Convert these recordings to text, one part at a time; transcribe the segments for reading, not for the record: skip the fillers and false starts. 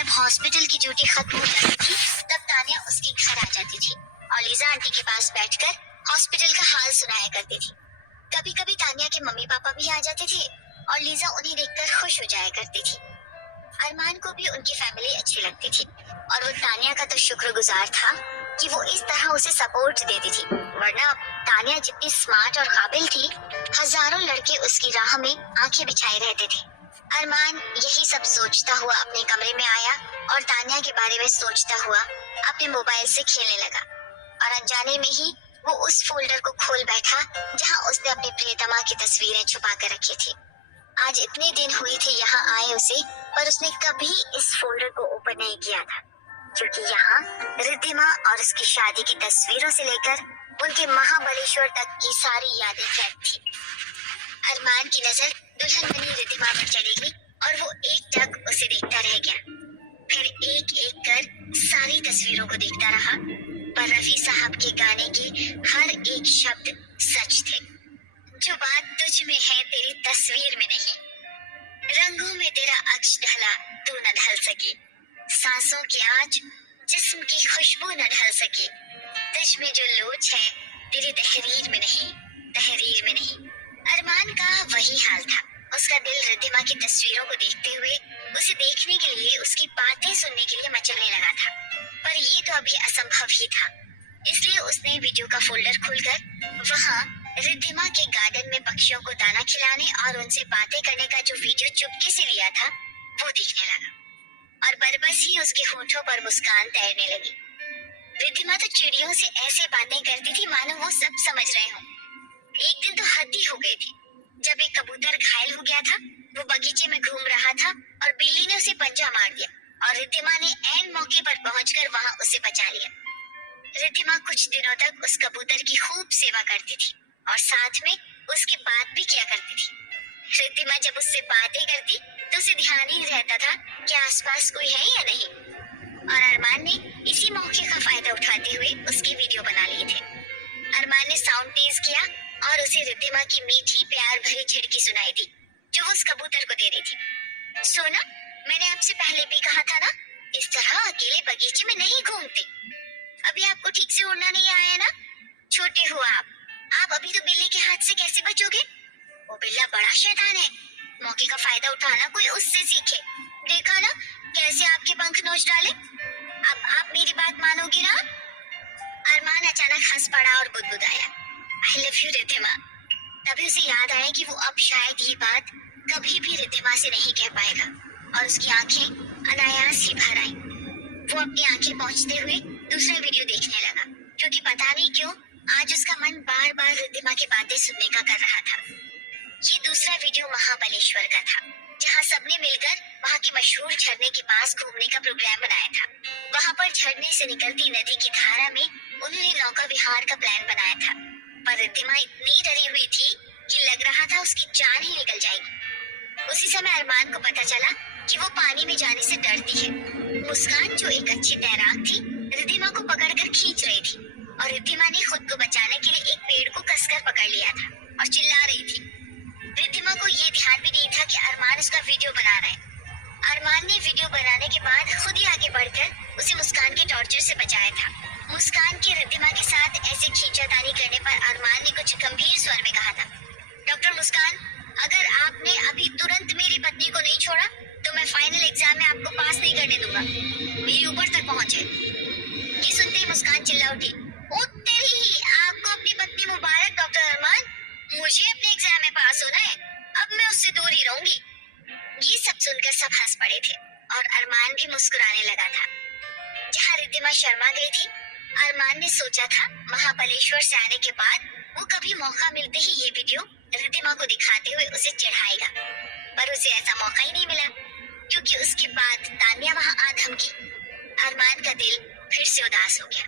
जब हॉस्पिटल की ड्यूटी खत्म हो जाती थी तब तानिया उसके घर आ जाती थी और लीजा आंटी के पास बैठकर हॉस्पिटल का हाल सुनाया करती थी। कभी कभी तानिया के मम्मी पापा भी आ जाते थे और लीजा उन्हें देखकर खुश हो जाया करती थी। अरमान को भी उनकी फैमिली अच्छी लगती थी और वो तानिया का तो शुक्रगुजार था कि वो इस तरह उसे सपोर्ट देती थी, वरना तानिया जितनी स्मार्ट और काबिल थी, हजारों लड़के उसकी राह में आंखें बिछाए रहते थे। अरमान यही सब सोचता हुआ अपने कमरे में आया और तानिया के बारे में सोचता हुआ अपने मोबाइल से खेलने लगा और अनजाने में ही वो उस फोल्डर को खोल बैठा जहां उसने अपनी प्रियतमा की तस्वीरें छुपा कर रखी थी। आज इतने दिन हुए थे यहाँ आए उसे, पर उसने कभी इस फोल्डर को ओपन नहीं किया था, क्योंकि यहाँ रिद्धिमा और उसकी शादी की तस्वीरों से लेकर उनके महाबलेश्वर तक की सारी यादें कैद थी। अरमान की नजर दुल्हन बनी रिद्धिमा पर चली गई और वो एकटक उसे देखता रह गया। फिर एक एक कर सारी तस्वीरों को देखता रहा, पर रफी साहब के गाने के हर एक शब्द सच थे। जो बात तुझ में है तेरी तस्वीर में नहीं, रंगों में तेरा अक्ष ढला तू न ढल सकी, सांसों की आज जिस्म की खुशबू न ढल सकी, तुझ में जो लोच है तेरी तहरीर में नहीं, तहरीर में नहीं। अरमान का वही हाल था। उसका दिल रिद्धिमा की तस्वीरों को देखते हुए उसे देखने के लिए, उसकी बातें सुनने के लिए मचलने लगा था, पर ये तो अभी असंभव ही था। इसलिए उसने वीडियो का फोल्डर खोलकर वहाँ रिद्धिमा के गार्डन में पक्षियों को दाना खिलाने और उनसे बातें करने का जो वीडियो चुपके से लिया था वो देखने लगा और बरबस ही उसके होठों पर मुस्कान तैरने लगी। रिद्धिमा तो चिड़ियों से ऐसे बातें करती थी मानो वो सब समझ रहे हों। एक दिन तो हद ही हो गई थी जब एक कबूतर घायल हो गया था। वो बगीचे में घूम रहा था और बिल्ली ने उसे पंजा मार दिया और रिद्धिमा ने ऐन मौके पर पहुंचकर वहां उसे बचा लिया। रिद्धिमा कुछ दिनों तक उस कबूतर की खूब सेवा करती थी और साथ में उसकी बात भी किया करती थी। रिद्धिमा जब उससे बातें करती तो उसे ध्यान ही रहता था कि आसपास कोई है या नहीं, और अरमान ने इसी मौके का फायदा उठाते हुए उसके वीडियो बना लिए थे। अरमान ने साउंड तेज किया और उसे रिद्धिमा की मीठी प्यार भरी झिड़की सुनाई दी जो वो उस कबूतर को दे रही थी। सोना, मैंने आपसे पहले भी कहा था ना, इस तरह अकेले बगीचे में नहीं घूमते। अभी आपको ठीक से उड़ना नहीं आया ना? छोटे हो आप अभी तो बिल्ली के हाथ से कैसे बचोगे? वो बिल्ला बड़ा शैतान है, मौके का फायदा उठाना कोई उससे सीखे। देखा ना कैसे आपके पंख नोच डाले। अब आप मेरी बात मानोगी ना? अरमान अचानक हंस पड़ा और बुदबुदाया, आई लव यू रिद्धिमा। तभी उसे याद आया कि वो अब शायद ये बात कभी भी रिद्धिमा से नहीं कह पाएगा और उसकी आंखें अनायास ही भर आई। वो अपनी आंखें पहुंचते हुए दूसरा वीडियो देखने लगा, क्योंकि पता नहीं क्यों आज उसका मन बार बार रिद्धिमा की बातें सुनने का कर रहा था। ये दूसरा वीडियो महाबलेश्वर का था, जहाँ सबने मिलकर वहाँ के मशहूर झरने के पास घूमने का प्रोग्राम बनाया था। वहाँ पर झरने से निकलती नदी की धारा में उन्होंने नौका विहार का प्लान बनाया था, पर रिद्धिमा इतनी डरी हुई थी कि लग रहा था उसकी जान ही निकल जाएगी। उसी समय अरमान को पता चला कि वो पानी में जाने से डरती है। मुस्कान, जो एक अच्छी तैराक थी, रिद्धिमा को पकड़कर खींच रही थी और रिद्धिमा ने खुद को बचाने के लिए एक पेड़ को कसकर पकड़ लिया था और चिल्ला रही थी। रिद्धिमा को ये ध्यान भी नहीं था कि अरमान उसका वीडियो बना रहा है। अरमान ने वीडियो बनाने के बाद खुद ही आगे बढ़कर उसे मुस्कान के टॉर्चर से बचाया था। मुस्कान की रिद्धिमा के साथ ऐसे खींचातानी करने पर अरमान ने कुछ गंभीर स्वर में कहा था, डॉक्टर मुस्कान, अगर आपने अभी तुरंत मेरी पत्नी को नहीं छोड़ा तो मैं फाइनल एग्जाम में आपको पास नहीं करने दूंगा। मेरी ऊपर तक पहुंचे। ये सुनते ही मुस्कान चिल्ला उठी, ओ तेरी, आपको अपनी पत्नी मुबारक डॉक्टर अरमान, मुझे अपने एग्जाम में पास होना है, अब मैं उससे दूर ही रहूंगी। ये सब सुनकर सब हंस पड़े थे और अरमान भी मुस्कुराने लगा था। जहाँ रिद्धिमा शर्मा गई थी, अरमान ने सोचा था महाबलेश्वर से आने के बाद वो कभी मौका मिलते ही ये वीडियो रिद्धिमा को दिखाते हुए उसे चिढ़ाएगा, पर उसे ऐसा मौका ही नहीं मिला, क्योंकि उसके बाद तानिया वहाँ आ धमकी। अरमान का दिल फिर से उदास हो गया।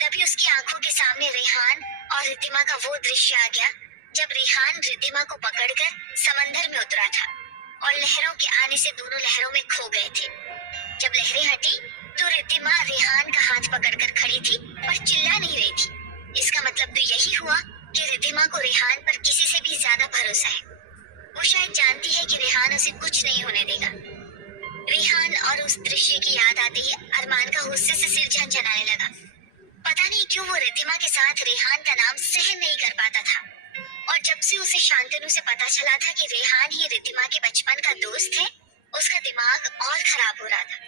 तभी उसकी आंखों के सामने रेहान और रिद्धिमा का वो दृश्य आ गया जब रेहान रिद्धिमा को पकड़कर समंदर में उतरा था और लहरों के आने से दोनों लहरों में खो गए थे। जब लहरें हटी तो रिद्धिमा रेहान का हाथ पकड़कर खड़ी थी पर चिल्ला नहीं रही थी। इसका मतलब तो यही हुआ कि रिद्धिमा को रेहान पर किसी से भी ज्यादा भरोसा है। वो शायद जानती है कि रेहान उसे कुछ नहीं होने देगा। रेहान और उस दृश्य की याद आते ही अरमान का गुस्से से सिर झनझनाने लगा। पता नहीं क्यों वो रिद्धिमा के साथ रेहान का नाम सहन नहीं कर पाता था, और जब से उसे शांतनु से पता चला था कि रेहान ही रिद्धिमा के बचपन का दोस्त है, उसका दिमाग और खराब हो रहा था।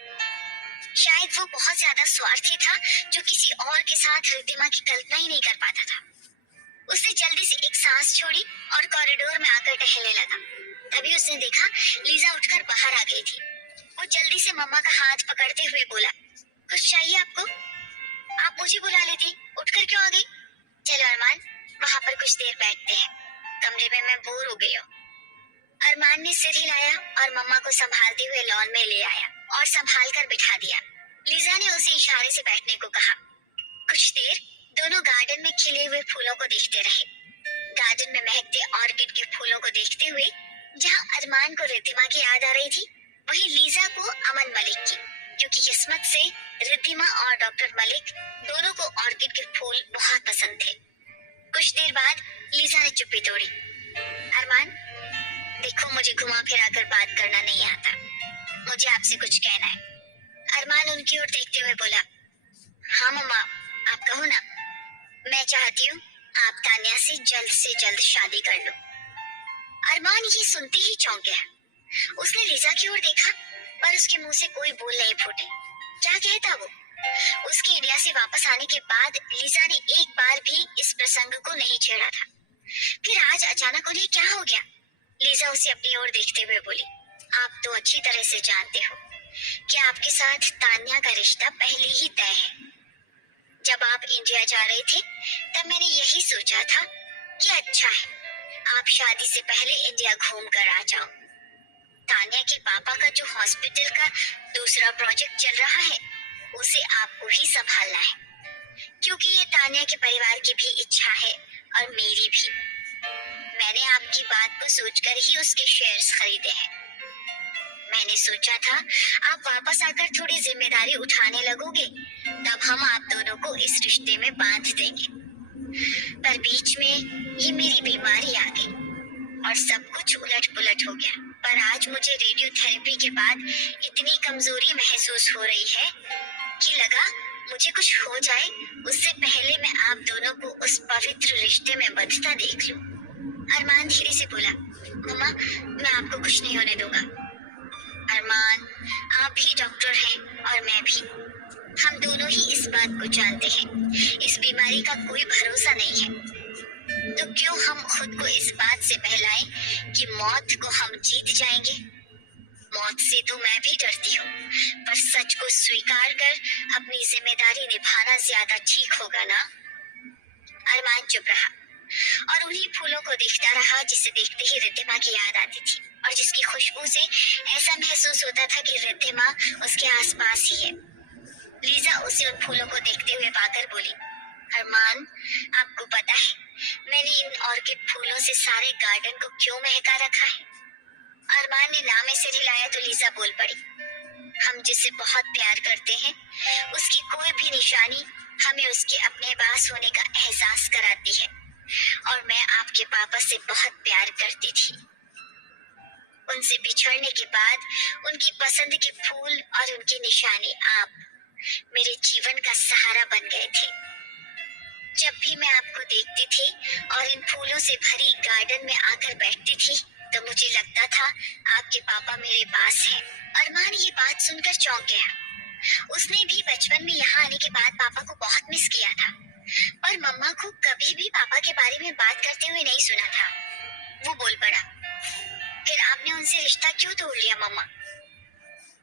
शायद वो बहुत ज्यादा स्वार्थी था, जो किसी और के साथ रिद्धिमा की कल्पना ही नहीं कर पाता था। उसने जल्दी से एक सांस छोड़ी और कॉरिडोर में आकर टहलने लगा। तभी उसने देखा लीजा उठकर बाहर आ गई थी। वो जल्दी से मम्मा का हाथ पकड़ते हुए बोला, कुछ चाहिए आपको? आप मुझे बुला लेती, उठकर क्यों आ गई? चलो अरमान, वहाँ पर कुछ देर बैठते हैं, कमरे में मैं बोर हो गई हूँ। अरमान ने सिर हिलाया और मम्मा को संभालते हुए लॉन में ले आया और संभाल कर बिठा दिया। लीजा ने उसे इशारे से बैठने को कहा। कुछ देर दोनों गार्डन में खिले हुए फूलों को देखते रहे। गार्डन में महकते ऑर्किड के फूलों को देखते हुए जहाँ अरमान को रिद्धिमा की याद आ रही थी, वहीं लीजा को अमन मलिक की, क्योंकि किस्मत से रिद्धिमा और डॉक्टर मलिक दोनों को ऑर्किड के फूल बहुत पसंद थे। कुछ देर बाद लीजा ने चुप्पी तोड़ी। अरमान, देखो मुझे घुमा फिरा कर बात करना नहीं आता, मुझे आपसे कुछ कहना है। अरमान उनकी ओर देखते हुए बोला, हाँ मम्मा, आप कहो ना। मैं चाहती हूँ आप तान्या से जल्द शादी कर लो। अरमान ये सुनते ही चौंक गया। उसने लीजा की ओर देखा, पर उसके मुंह से कोई बोल नहीं फूटे। क्या कहता वो? उसके इंडिया से वापस आने के बाद लीजा ने एक बार भी इस प्रसंग को नहीं छेड़ा था, फिर आज अचानक उन्हें क्या हो गया? लीजा उसे अपनी ओर देखते हुए बोली, आप तो अच्छी तरह से जानते हो कि आपके साथ तान्या का रिश्ता पहले ही तय है। जब आप इंडिया जा रहे थे, तब मैंने यही सोचा था कि अच्छा है आप शादी से पहले इंडिया घूम कर आ जाओ। तान्या के पापा का जो हॉस्पिटल का दूसरा प्रोजेक्ट चल रहा है, उसे आपको ही संभालना है, क्योंकि ये तान्या के परिवार की भी इच्छा है और मेरी भी। मैंने आपकी बात को सोचकर ही उसके शेयर्स खरीदे हैं। मैंने सोचा था आप वापस आकर थोड़ी जिम्मेदारी उठाने लगोगे, तब हम आप दोनों को इस रिश्ते में बांध देंगे। पर बीच में ये मेरी बीमारी आ गई और सब कुछ उलट पुलट हो गया। पर आज मुझे रेडियोथेरेपी के बाद इतनी कमजोरी महसूस हो रही है कि लगा मुझे कुछ हो जाए उससे पहले मैं आप दोनों को उस पवित्र रिश्ते में बंधता देख लूं। अरमान धीरे से बोला, मम्मा, मैं आपको कुछ नहीं होने दूंगा। अरमान, आप भी डॉक्टर हैं और मैं भी। हम दोनों ही इस बात को जानते हैं, इस बीमारी का कोई भरोसा नहीं है। तो क्यों हम खुद को इस बात से बहलाएं कि मौत को हम जीत जाएंगे? मौत से तो मैं भी डरती हूँ, पर सच को स्वीकार कर अपनी जिम्मेदारी निभाना ज्यादा ठीक होगा ना? अरमान चुप रहा और उन्हीं फूलों को देखता रहा जिसे देखते ही रिद्धिमा की याद आती थी और जिसकी खुशबू से ऐसा महसूस होता था कि रिद्धिमा उसके आसपास ही है। लीजा उसे उन फूलों को देखते हुए पाकर बोली, अरमान, आपको पता है मैंने इन ऑर्किड फूलों से सारे गार्डन को क्यों महका रखा है? अरमान ने ना में सिर हिलाया तो लीजा बोल पड़ी, हम जिसे बहुत प्यार करते हैं, उसकी कोई भी निशानी हमें उसके अपने पास होने का एहसास कराती है। और मैं आपके पापा से बहुत प्यार करती थी। उनसे बिछड़ने के बाद उनकी पसंद के फूल और उनकी निशानी आप मेरे जीवन का सहारा बन गए थे। जब भी मैं आपको देखती थी और इन फूलों से भरी गार्डन में आकर बैठती थी, तो मुझे लगता था आपके पापा मेरे पास हैं। अरमान ये बात सुनकर चौंक गया। उसने भी बचपन में यहाँ आने के बाद पापा को बहुत मिस किया था, पर मम्मा को कभी भी पापा के बारे में बात करते हुए नहीं सुना था। वो बोल पड़ा, फिर आपने उनसे रिश्ता क्यों तोड़ लिया मम्मा?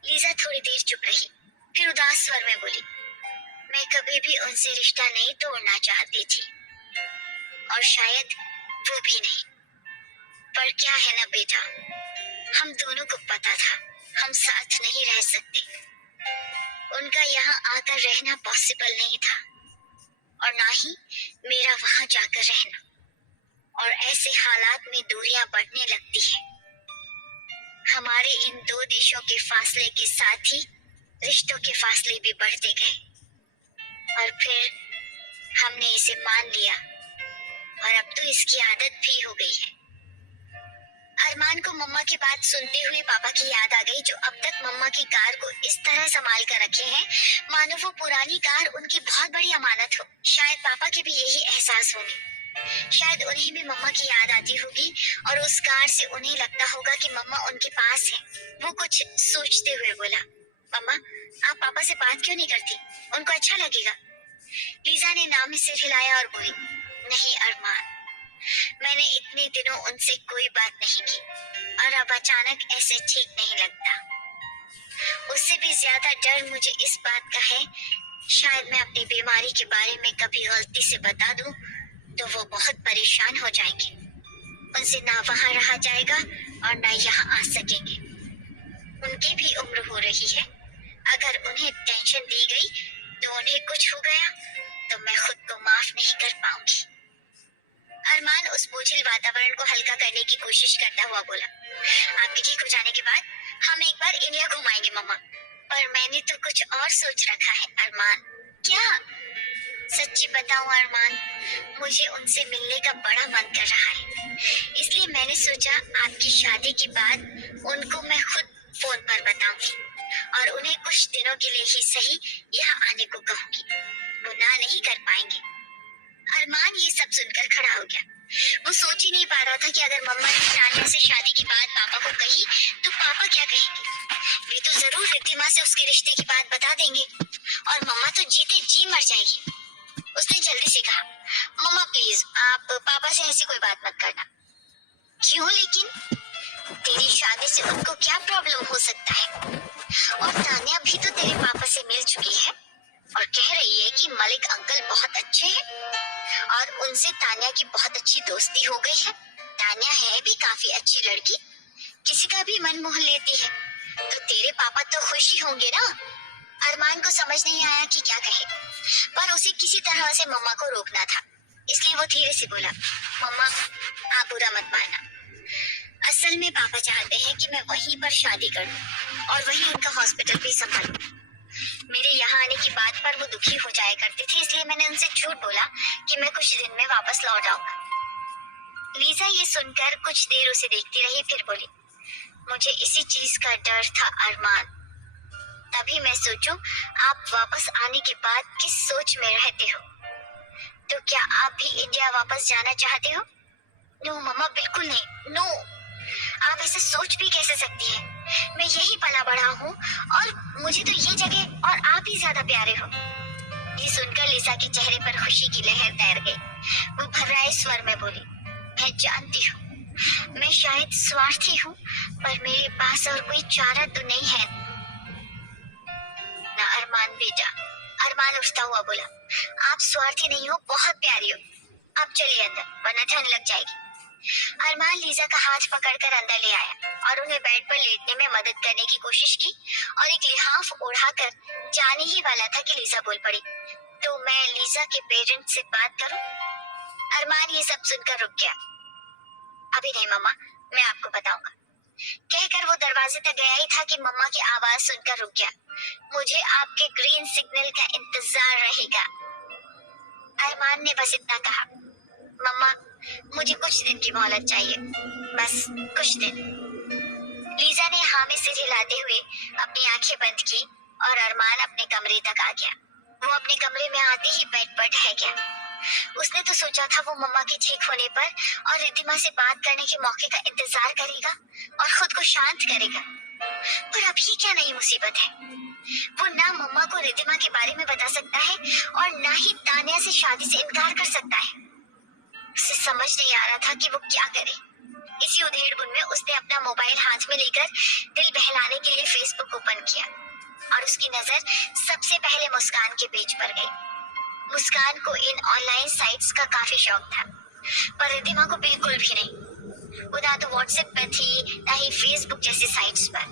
लीजा थोड़ी देर चुप रही, फिर उदास स्वर में बोली, मैं कभी भी उनसे रिश्ता नहीं तोड़ना चाहती थी और शायद वो भी नहीं। पर क्या है ना बेटा, हम दोनों को पता था हम साथ नहीं रह सकते। उनका यहाँ आकर रहना पॉसिबल नहीं था और ना ही मेरा वहां जाकर रहना, और ऐसे हालात में दूरियां बढ़ने लगती हैं। हमारे इन दो देशों के फासले के साथ ही रिश्तों के फासले भी बढ़ते गए और फिर हमने इसे मान लिया और अब तो इसकी आदत भी हो गई है। अरमान को मम्मा की बात सुनते हुए पापा की याद आ गई, जो अब तक मम्मा की कार को इस तरह संभाल कर रखे हैं मानो वो पुरानी कार उनकी बहुत बड़ी अमानत हो। शायद पापा के भी यही एहसास होंगे। शायद उन्हें भी मम्मा की याद आती होगी और उस कार से उन्हें लगता होगा कि मम्मा उनके पास है। वो कुछ सोचते हुए बोला, मम्मा आप पापा से बात क्यों नहीं करती? उनको अच्छा लगेगा। लीजा ने नाम में सिर हिलाया और बोली, नहीं अरमान, मैंने इतने दिनों उनसे कोई बात नहीं की और अब अचानक ऐसे ठीक नहीं लगता। उससे भी ज्यादा डर मुझे इस बात का है, शायद मैं अपनी बीमारी के बारे में कभी गलती से बता दूं तो वो बहुत परेशान हो जाएंगे। उनसे ना वहां रहा जाएगा और ना यहाँ आ सकेंगे। उनकी भी उम्र हो रही है। अगर उन्हें टेंशन दी गई तो उन्हें कुछ हो गया तो मैं खुद को माफ नहीं कर पाऊंगी। अरमान उस बोझिल वातावरण को हल्का करने की कोशिश करता हुआ बोला, आपके ठीक हो जाने के बाद हम एक बार इंडिया घुमाएंगे मम्मा। पर मैंने तो कुछ और सोच रखा है अरमान। क्या? सच्ची बताऊं अरमान, मुझे उनसे मिलने का बड़ा मन कर रहा है। इसलिए मैंने सोचा आपकी शादी के बाद उनको मैं खुद फोन पर बताऊंगी और उन्हें कुछ दिनों के लिए ही सही यहाँ आने को कहूंगी। वो ना नहीं कर पाएंगे। अरमान ये सब सुनकर खड़ा हो गया। वो सोच ही नहीं पा रहा था कि अगर मम्मा ने तानिया से शादी की बात पापा को कही तो पापा क्या कहेंगे। वे तो जरूर रिद्धिमा से उसके रिश्ते की बात बता देंगे और मम्मा तो जीते जी मर जाएगी। उसने जल्दी से कहा, मम्मा प्लीज आप पापा से ऐसी कोई बात मत करना। क्यों लेकिन? तेरी शादी से उनको क्या प्रॉब्लम हो सकता है? और तानिया भी तो तेरे पापा से मिल चुकी है और कह रही है कि मलिक अंकल बहुत अच्छे हैं और उनसे तानिया की बहुत अच्छी दोस्ती हो गई है। तानिया है भी काफी अच्छी लड़की, किसी का भी मन मोह लेती है। तो तेरे पापा तो खुश ही होंगे ना। अरमान को समझ नहीं आया कि क्या कहे, पर उसे किसी तरह से मम्मा को रोकना था, इसलिए वो धीरे से बोला, मम्मा आप बुरा मत मानना। असल में पापा चाहते हैं कि मैं वहीं पर शादी करूं और वहीं उनका हॉस्पिटल भी संभालूं। मेरे यहाँ आने की बात पर वो दुखी हो जाया करते थे, इसलिए मैंने उनसे झूठ बोला कि मैं कुछ दिन में वापस लौट आऊंगा। लीजा ये सुनकर कुछ देर उसे देखती रही, फिर बोली, मुझे इसी चीज का डर था अरमान। तभी मैं सोचूं आप वापस आने के बाद किस सोच में रहते हो। तो क्या आप भी इंडिया वापस जाना चाहते हो? नो मम्मा, बिल्कुल नहीं, नो। आप ऐसे सोच भी कैसे सकती हैं? मैं यही पला बढ़ा हूँ और मुझे तो ये जगह और आप ही ज्यादा प्यारे हो। ये सुनकर लिसा के चेहरे पर खुशी की लहर तैर गई। वो भर्राए स्वर में बोली, मैं जानती हूँ मैं शायद स्वार्थी हूँ, पर मेरे पास और कोई चारा तो नहीं है ना अरमान बेटा। अरमान उठता हुआ बोला, आप स्वार्थी नहीं हो, बहुत प्यारी हो। अब चलिए अंदर, वरना ठंड लग जाएगी। अरमान लीजा का हाथ पकड़कर अंदर ले आया और उन्हें बेड पर लेटने में मदद करने की कोशिश की और एक लिहाफ ओढ़ाकर जाने ही वाला था कि लीजा बोल पड़ी, तो मैं लीजा के पेरेंट्स से बात करूं? अरमान ये सब सुनकर रुक गया। अभी नहीं मम्मा, मैं आपको बताऊंगा, कहकर वो दरवाजे तक गया ही था कि मम्मा की आवाज सुनकर रुक गया। मुझे आपके ग्रीन सिग्नल का इंतजार रहेगा। अरमान ने बस इतना कहा। मम्मा, मुझे कुछ दिन की मोहलत चाहिए, बस कुछ दिन। लीजा ने हाँ में सिर हिलाते हुए अपनी आंखें बंद की और अरमान अपने कमरे तक आ गया। वो अपने कमरे में आते ही बेड पर ढह गया। उसने तो सोचा था वो मम्मा के ठीक होने पर और रिद्धिमा से बात करने के मौके का इंतजार करेगा और खुद को शांत करेगा, पर अब ये क्या नई मुसीबत है। वो ना मम्मा को रिद्धिमा के बारे में बता सकता है और ना ही तानिया से शादी से इनकार कर सकता है। उसे समझ नहीं आ रहा था कि वो क्या करे। इसी उधेड़-बुन में उसने अपना मोबाइल हाथ में लेकर दिल बहलाने के लिए फेसबुक ओपन किया और उसकी नजर सबसे पहले मुस्कान के पेज पर गई। मुस्कान को इन ऑनलाइन साइट्स का काफी शौक था, पर रिद्धिमा को बिल्कुल भी नहीं। वो ना तो व्हाट्सएप पर थी, ना ही फेसबुक जैसे साइट्स पर।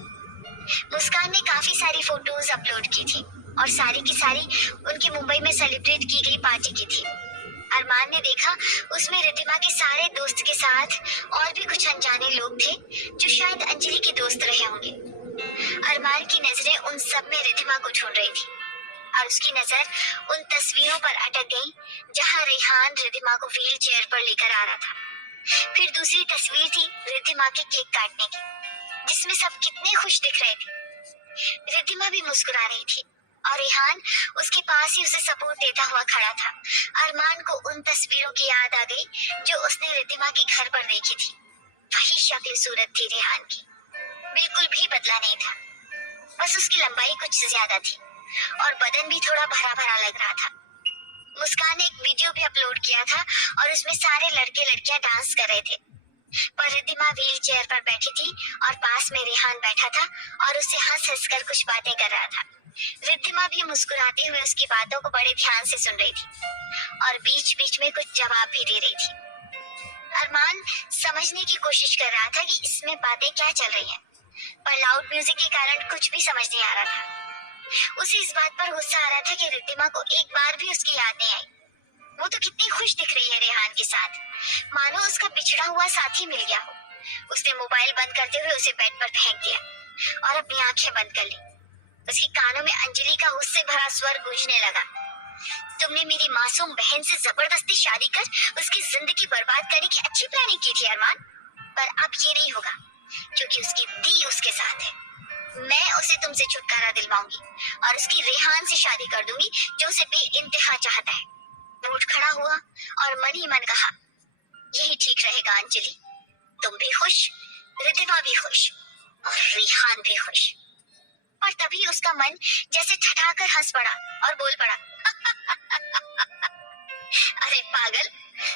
मुस्कान ने काफी सारी फोटोज अपलोड की थी और सारी की सारी उनकी मुंबई में सेलिब्रेट की गई पार्टी की थी। अरमान ने देखा उसमें रिद्धिमा के सारे दोस्त के साथ और भी कुछ अनजाने लोग थे जो शायद अंजलि के दोस्त रहे होंगे। अरमान की नजरें उन सब में रिद्धिमा को ढूंढ रही थी और उसकी नजर उन तस्वीरों पर अटक गई जहां रेहान रिद्धिमा को व्हील चेयर पर लेकर आ रहा था। फिर दूसरी तस्वीर थी रिद्धिमा के केक काटने की, जिसमें सब कितने खुश दिख रहे थे। रिद्धिमा भी मुस्कुरा रही थी और रेहान उसके पास ही उसे सपोर्ट देता हुआ खड़ा था। अरमान को उन तस्वीरों की याद आ गई जो उसने रिद्धिमा के घर पर देखी थी। वही शक्ल सूरत थी रेहान की, बिल्कुल भी बदला नहीं था। बस उसकी लंबाई कुछ ज्यादा थी और बदन भी थोड़ा भरा भरा लग रहा था। मुस्कान ने एक वीडियो भी अपलोड किया था और उसमें सारे लड़के लड़कियां डांस कर रहे थे, पर रिद्धिमा व्हील चेयर पर बैठी थी और पास में रेहान बैठा था और उससे हंस हंस कर कुछ बातें कर रहा था। रिद्धिमा भी मुस्कुराते हुए उसकी बातों को बड़े ध्यान से सुन रही थी और बीच बीच में कुछ जवाब भी दे रही थी। अरमान समझने की कोशिश कर रहा था कि इसमें बातें क्या चल रही हैं, पर लाउड म्यूजिक के कारण कुछ भी समझ नहीं आ रहा था। उसे इस बात पर गुस्सा आ रहा था कि रिद्धिमा को एक बार भी उसकी याद नहीं आई। वो तो कितनी खुश दिख रही है रेहान के साथ, मानो उसका बिछड़ा हुआ साथी मिल गया हो। उसने मोबाइल बंद करते हुए उसे बेड पर फेंक दिया और अपनी आंखें बंद कर ली। उसके कानों में अंजलि का गुस्से भरा स्वर गूंजने लगा। तुमने मेरी मासूम बहन से जबरदस्ती शादी कर उसकी जिंदगी बर्बाद करने की अच्छी प्लानिंग की थी अरमान, पर अब ये नहीं होगा क्योंकि उसकी दी उसके साथ है। मैं उसे तुमसे छुटकारा दिलवाऊंगी और उसकी रेहान से शादी कर दूंगी जो उसे बेइंतहा चाहता है। वो उठ खड़ा हुआ और मन ही मन कहा, यही ठीक रहेगा अंजलि, तुम भी खुश, रिद्धिमा भी खुश और रेहान भी खुश। पर तभी उसका मन जैसे ठठाकर हंस पड़ा और बोल पड़ा, अरे पागल,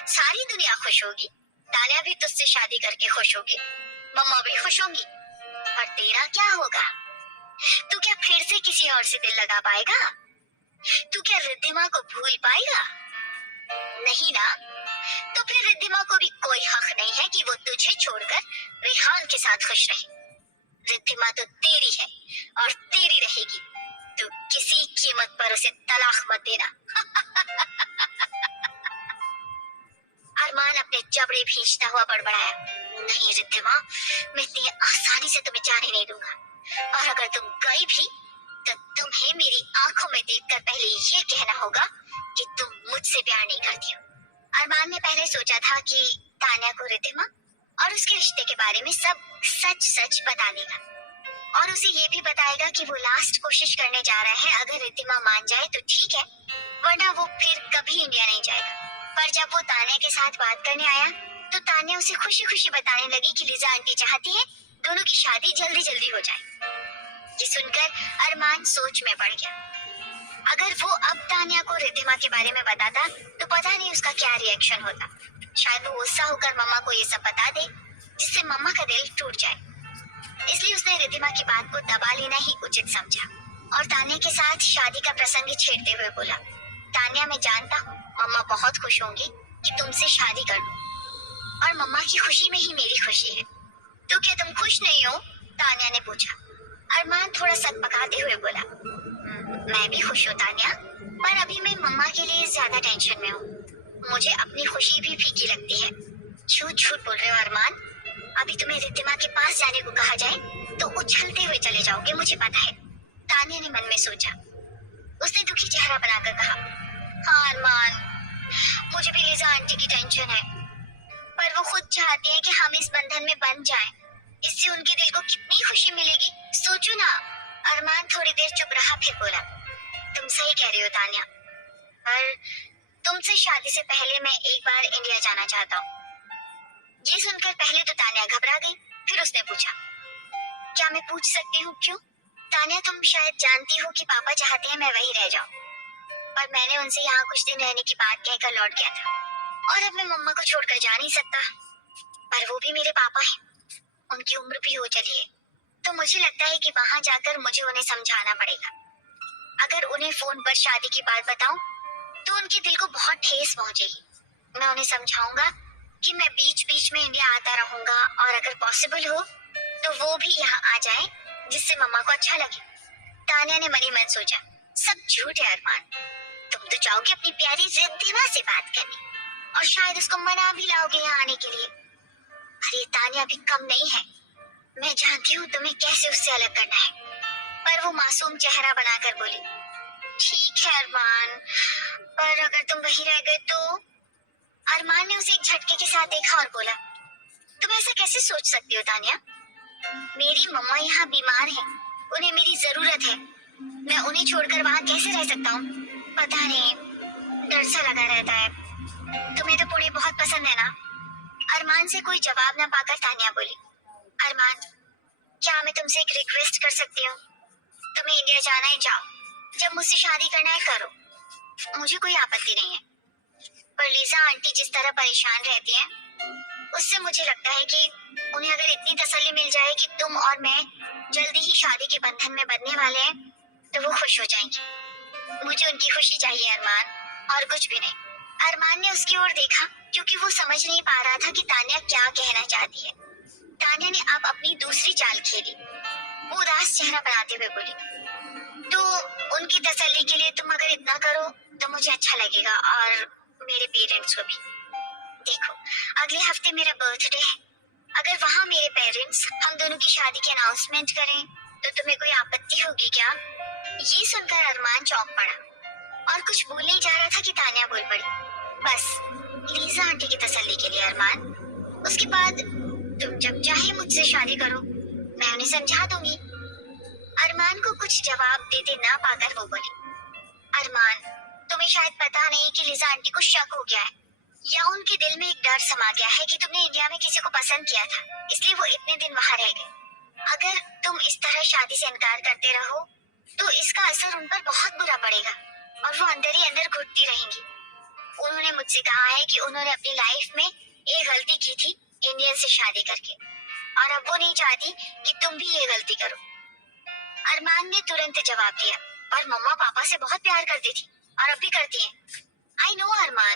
सारी दुनिया खुश होगी, तान्या भी तुझसे शादी करके खुश होगी, मम्मा भी खुश होंगी, पर तेरा क्या होगा? तू क्या फिर से किसी और से दिल लगा पाएगा? तू क्या रिद्धिमा को भूल पाएगा? नहीं ना, तो फिर रिद्धिमा को भी कोई हक नहीं है कि वो तुझे छोड़कर रेहान के साथ खुश रहे। रिद्धिमा तो तेरी है और तेरी रहेगी, तू किसी कीमत पर उसे तलाक मत देना। अरमान अपने जबड़े भींचता हुआ बड़बड़ाया, नहीं रिद्धिमा, मैं इतनी आसानी से तुम्हें जाने नहीं दूंगा, और अगर तुम गई भी तो तुम्हें मेरी आंखों में देखकर पहले ये कहना होगा कि तुम मुझसे प्यार नहीं करती हो। अरमान ने पहले सोचा था कि तान्या को रिद्धिमा और उसके रिश्ते के बारे में सब सच सच बता देगा और उसे ये भी बताएगा कि वो लास्ट कोशिश करने जा रहा है। अगर रिद्धिमा मान जाए तो ठीक है, वरना वो फिर कभी इंडिया नहीं जाएगा। पर जब वो तान्या के साथ बात करने आया तो तान्या उसे खुशी खुशी बताने लगी कि लिजा आंटी चाहती है दोनों की शादी जल्दी जल्दी हो जाए। ये सुनकर अरमान सोच में पड़ गया। अगर वो अब तान्या को रिद्धिमा के बारे में बताता तो पता नहीं उसका क्या रिएक्शन होता। शायद वो गुस्सा होकर मम्मा को ये सब बता दे, जिससे मम्मा का दिल टूट जाए। इसलिए उसने रिद्धिमा की बात को दबा लेना ही उचित समझा और तान्या के साथ शादी का प्रसंग छेड़ते हुए बोला, तान्या, मैं जानता हूँ मम्मा बहुत खुश होंगी कि तुमसे शादी कर दूं, और मम्मा की खुशी में ही मेरी खुशी है। तो क्या तुम खुश नहीं हो? तान्या ने पूछा। अरमान थोड़ा सकपकाते हुए बोला, मैं भी खुश हूँ तान्या, पर अभी मैं मम्मा के लिए ज्यादा टेंशन में हूँ। मुझे अपनी खुशी भी फीकी लगती है। क्यों झूठ बोल रहे हो अरमान? अभी तुम्हें रिद्धिमा के पास जाने को कहा जाए तो उछलते हुए चले जाओगे, मुझे पता है। तान्या ने मन में सोचा। उसने दुखी चेहरा बनाकर कहा, हाँ अरमान, मुझे भी लिजा आंटी की टेंशन है, पर वो खुद चाहती है कि हम इस बंधन में बंध जाएं। इससे उनके दिल को कितनी खुशी मिलेगी, सोचो ना। अरमान थोड़ी देर चुप रहा, फिर बोला, तुम सही कह रही हो तान्या, पर तुमसे शादी से पहले मैं एक बार इंडिया जाना चाहता हूँ। ये सुनकर पहले तो तान्या घबरा गई, फिर उसने पूछा, क्या मैं पूछ सकती हूँ क्यों? तान्या, तुम शायद जानती हो कि पापा चाहते हैं मैं वहीं रह जाऊँ, पर मैंने उनसे यहाँ कुछ दिन रहने की बात कहकर लौट गया था, और अब मैं मम्मा को छोड़कर जा नहीं सकता। पर वो भी मेरे पापा हैं, उनकी उम्र भी हो चली है, तो मुझे लगता है कि वहां जाकर मुझे उन्हें समझाना पड़ेगा। अगर उन्हें फोन पर शादी की बात बताऊं तो उनके दिल को बहुत ठेस पहुंचेगी। मैं उन्हें समझाऊंगा कि मैं बीच बीच में इंडिया आता रहूंगा, और अगर पॉसिबल हो तो वो भी यहाँ आ जाए, जिससे मम्मा को अच्छा लगे। तान्या ने मनी मन सोचा, सब झूठ है अरमान, तुम तो जाओगे अपनी प्यारी रिद्धिमा से बात करने और शायद उसको मना भी लाओगे यहाँ आने के लिए। अरे तान्या भी कम नहीं है, मैं जानती हूँ तुम्हें कैसे उससे अलग करना है। पर वो मासूम चेहरा बनाकर बोली, ठीक है अरमान, पर अगर तुम वहीं रह गए तो? अरमान ने उसे एक झटके के साथ देखा और बोला, तुम ऐसा कैसे सोच सकती हो तानिया? मेरी मम्मा यहाँ बीमार है, उन्हें मेरी जरूरत है। मैं उन्हें छोड़कर वहाँ कैसे रह सकता हूँ? पता नहीं, डर सा लगा रहता है। तुम्हें तो पुणे बहुत पसंद है ना? अरमान से कोई जवाब न पाकर तानिया बोली, अरमान, क्या मैं तुमसे एक रिक्वेस्ट कर सकती हूँ? तुम्हें इंडिया जाना है जाओ, जब मुझसे शादी करना है करो, मुझे कोई आपत्ति नहीं है। पर लीजा आंटी जिस तरह परेशान रहती हैं, उससे मुझे लगता है कि उन्हें अगर इतनी तसल्ली मिल जाए कि तुम और मैं जल्दी ही शादी के बंधन में बंधने वाले हैं, तो वो खुश हो जाएंगी। मुझे उनकी खुशी चाहिए अरमान, और कुछ भी नहीं। अरमान ने उसकी ओर देखा क्योंकि वो समझ नहीं पा रहा था कि तानिया क्या कहना चाहती है। तानिया ने अब अपनी दूसरी चाल खेली। वो उदास चेहरा बनाते हुए बोली, तो उनकी तसल्ली के लिए तुम अगर इतना करो तो मुझे अच्छा लगेगा, और मेरे पेरेंट्स को भी। देखो, अगले हफ्ते मेरा बर्थडे है। अगर वहाँ मेरे पेरेंट्स हम दोनों की शादी की अनाउंसमेंट करें तो तुम्हें कोई आपत्ति होगी क्या? ये सुनकर अरमान चौंक पड़ा और कुछ बोल नहीं जा रहा था कि तानिया बोल पड़ी, बस लीजा आंटी की तसल्ली के लिए अरमान, उसके बाद तुम जब चाहे मुझसे शादी करो, मैं उन्हें समझा दूंगी। अरमान को कुछ जवाब देते ना पाकर वो बोली, अरमान, तुम्हें शायद पता नहीं कि लीजा आंटी को शक हो गया है, या उनके दिल में एक डर समा गया है कि तुमने इंडिया में किसी को पसंद किया था, इसलिए वो इतने दिन वहां रह गए। अगर तुम इस तरह शादी से इनकार करते रहो तो इसका असर उन पर बहुत बुरा पड़ेगा और वो अंदर ही अंदर घुटती रहेंगी। उन्होंने मुझसे कहा है कि उन्होंने अपनी लाइफ में एक गलती की थी इंडियन से शादी करके, और अब वो नहीं चाहती कि तुम भी ये गलती करो। अरमान ने तुरंत जवाब दिया, पर मम्मा पापा से बहुत प्यार करती थी और अब भी करती हैं। आई नो अरमान,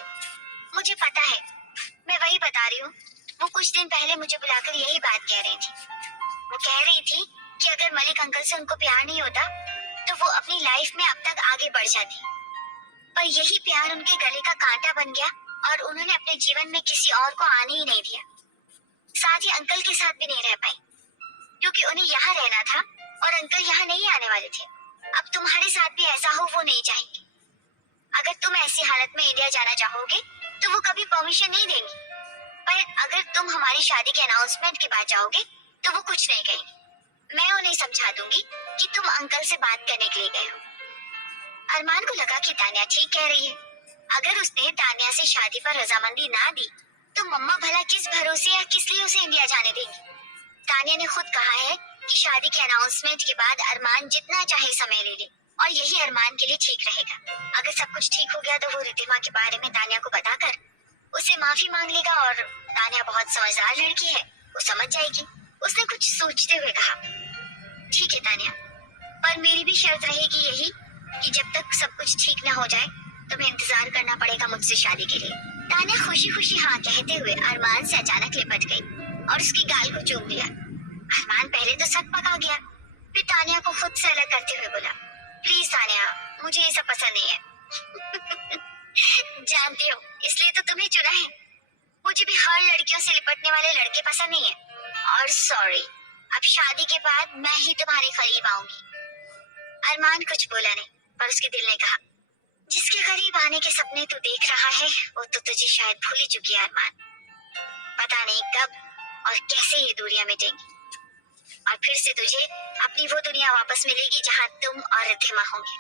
मुझे पता है, मैं वही बता रही हूँ। वो कुछ दिन पहले मुझे बुलाकर यही बात कह रही थी। वो कह रही थी कि अगर मलिक अंकल से उनको प्यार नहीं होता तो वो अपनी लाइफ में अब तक आगे बढ़ जाती, पर यही प्यार उनके गले का कांटा बन गया और उन्होंने अपने जीवन में किसी और को आने ही नहीं दिया। साथ ही अंकल के साथ भी नहीं रह पाई क्योंकि उन्हें यहाँ रहना था और अंकल यहाँ नहीं आने वाले थे। अब तुम्हारे साथ भी ऐसा हो वो नहीं चाहेंगे। अगर तुम ऐसी हालत में इंडिया जाना चाहोगे तो वो कभी परमिशन नहीं देंगी, पर अगर तुम हमारी शादी के अनाउंसमेंट के बाद जाओगे तो वो कुछ नहीं कहेंगी। मैं उन्हें समझा दूंगी कि तुम अंकल से बात करने के लिए गए हो। अरमान को लगा कि तानिया ठीक कह रही है। अगर उसने तानिया से शादी पर रजामंदी ना दी तो मम्मा भला किस भरोसे या किस लिए उसे इंडिया जाने देंगी? तानिया ने खुद कहा है कि शादी के अनाउंसमेंट के बाद अरमान जितना चाहे समय ले ले, और यही अरमान के लिए ठीक रहेगा। अगर सब कुछ ठीक हो गया तो वो रिद्धिमा के बारे में तानिया को बताकर उसे माफी मांग लेगा, और तानिया बहुत समझदार लड़की है, वो समझ जाएगी। उसने कुछ सोचते हुए कहा, ठीक है तानिया, पर मेरी भी शर्त रहेगी यही कि जब तक सब कुछ ठीक न हो जाए तुम्हें इंतजार करना पड़ेगा मुझसे शादी के लिए। तानिया खुशी खुशी हाँ कहते हुए अरमान से अचानक लिपट गई और उसकी गाल को चूम लिया। अरमान पहले तो सक पका गया, फिर तानिया को खुद से अलग करते हुए बोला, प्लीज तानिया, मुझे ये सब पसंद नहीं है। जानती हो, इसलिए तो तुम्हें चुना है। मुझे भी हर लड़कियों से लिपटने वाले लड़के पसंद नहीं है, और सॉरी, अब शादी के बाद मैं ही तुम्हारे करीब आऊंगी। अरमान कुछ बोला नहीं, पर उसके दिल ने कहा, जिसके करीब आने के सपने तू देख रहा है वो तो तुझे शायद भूल ही चुकी है अरमान। पता नहीं कब और कैसे ये दूरियां मिटेंगी और फिर से तुझे अपनी वो दुनिया वापस मिलेगी जहाँ तुम और रिद्धिमा होंगे।